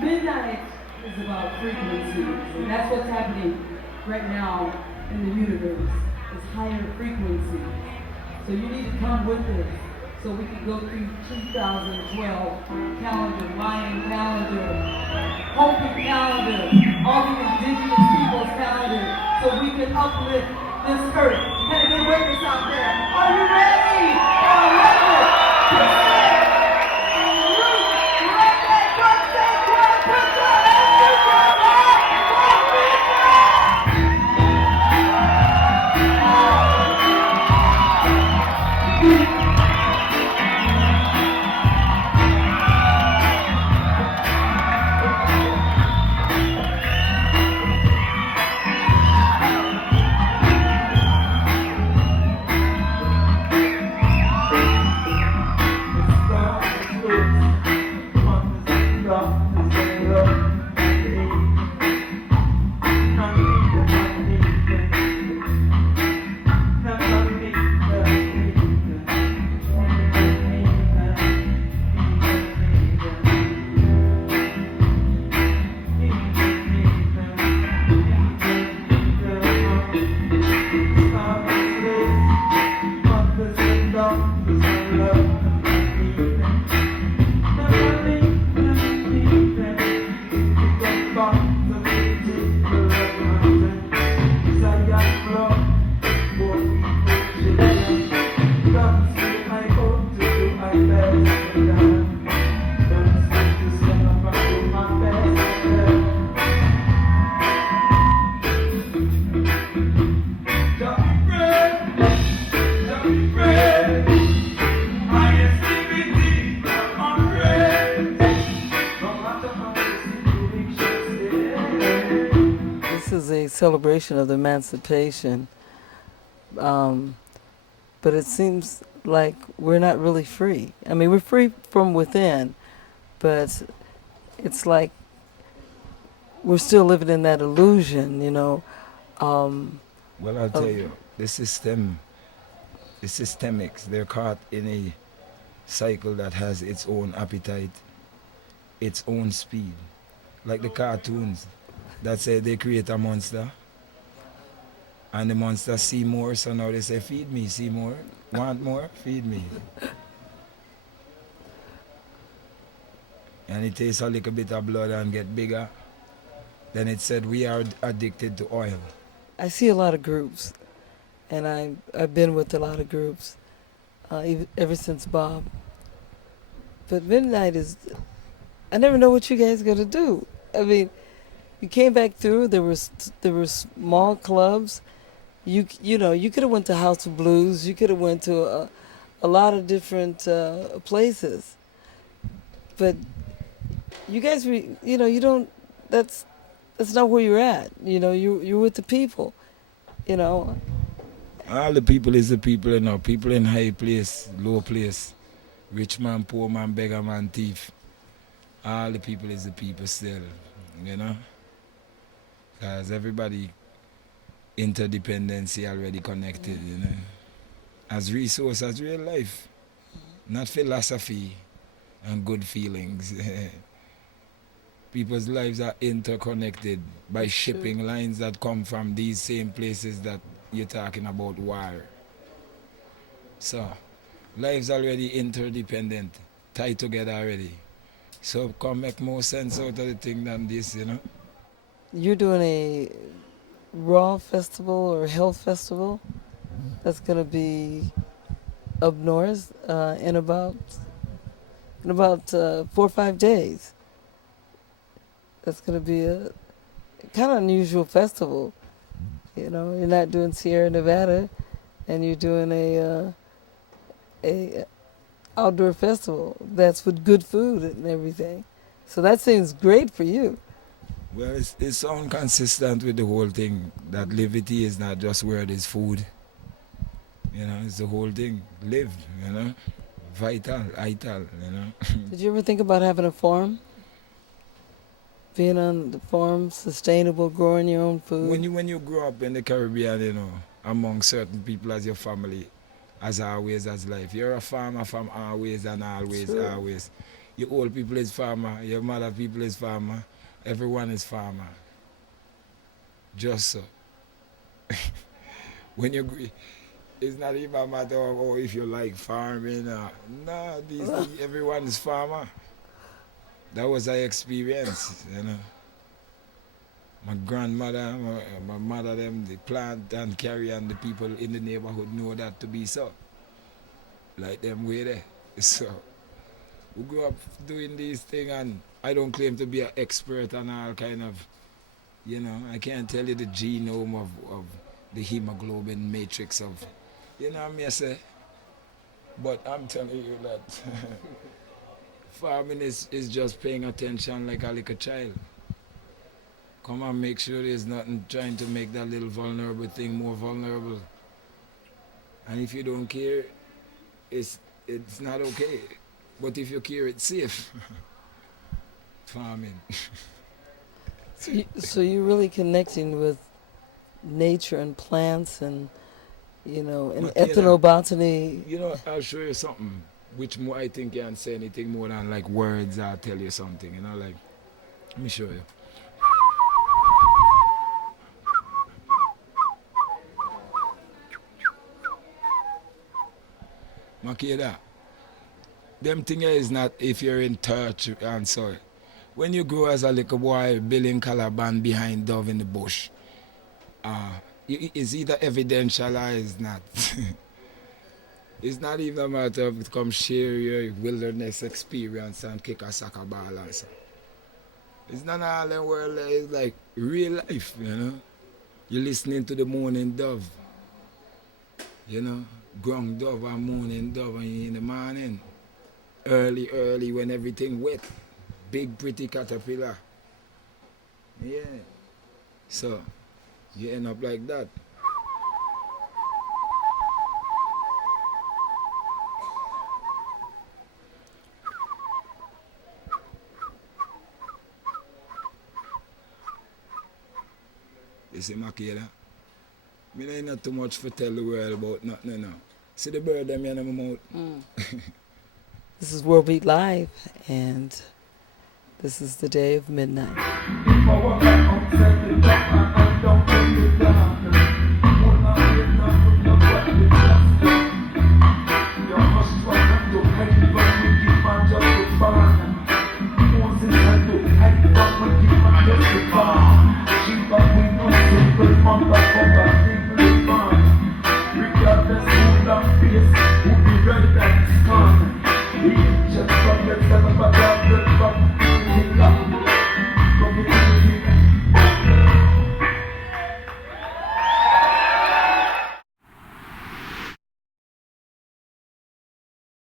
Midnight is about frequencies, and that's what's happening right now in the universe. It's higher frequencies. So you need to come with us so we can go through 2012 calendar, Mayan calendar, Hopi calendar, all the indigenous people's calendar, so we can uplift this earth. Can I get witness out there? Are you ready? This is a celebration of the emancipation, but it seems like we're not really free. I mean, we're free from within, but it's like we're still living in that illusion, you know. Well, I'll tell you, the systemics, they're caught in a cycle that has its own appetite, its own speed. Like the cartoons that say they create a monster, and the monster see more, so now they say, feed me, see more, want more, feed me. And it tastes a little bit of blood and get bigger. Then it said we are addicted to oil. I see a lot of groups, and I've been with a lot of groups ever since Bob. But Midnight is, I never know what you guys are going to do. I mean, you came back through, there were small clubs. You know, you could have went to House of Blues, you could have went to a lot of different places. But you guys, you know, you don't, that's not where you're at. You know, you're with the people, you know. All the people is the people, you know. People in high place, low place, rich man, poor man, beggar man, thief. All the people is the people still, you know. Because everybody interdependency already connected, you know. As resource, as real life. Not philosophy and good feelings. People's lives are interconnected by shipping lines that come from these same places that you're talking about war. So, lives already interdependent, tied together already. So come make more sense out of the thing than this, you know. You're doing a Raw Festival or Health Festival that's going to be up north in about 4 or 5 days. That's going to be a kind of unusual festival. You know, you're not doing Sierra Nevada, and you're doing a outdoor festival that's with good food and everything. So that seems great for you. Well, it's sound consistent with the whole thing, that livity is not just where there's food. You know, it's the whole thing. Live, you know. Vital, you know. Did you ever think about having a farm? Being on the farm, sustainable, growing your own food? When you grow up in the Caribbean, you know, among certain people as your family, as always as life, you're a farmer from always and always, True. always. Your old people is farmer, your mother people is farmer, everyone is farmer. Just so. When you agree, it's not even a matter of if you like farming. No, everyone is farmer. That was our experience, you know. My grandmother, my mother, them, they plant and carry, and the people in the neighborhood know that to be so. Like them way there. So, we grew up doing these things, and I don't claim to be an expert on all kind of, you know, I can't tell you the genome of the hemoglobin matrix of, you know what I say? But I'm telling you that farming is just paying attention like a little child. Come and make sure there's nothing trying to make that little vulnerable thing more vulnerable. And if you don't care, it's not okay. But if you care, it's safe. Farming. So you're really connecting with nature and plants and, you know, and ethnobotany. You know, I'll show you something which more I think can't say anything more than like words. I'll tell you something, you know, like, let me show you. Makeda, them thing is not if you're in touch and so. When you grow as a little boy building Calaban behind dove in the bush, it's either evidential or it's not. It's not even a matter of come share your wilderness experience and kick a soccer ball and so. It's not all in the world, it's like real life, you know. You're listening to the morning dove, you know, ground dove and morning dove in the morning. Early when everything wet. Big pretty caterpillar. Yeah. So, you end up like that. You see, Makeda? Me ain't not too much for tell the world about nothing now. See the bird them in my mouth? This is World Beat Live, and this is the day of midnight. Just from the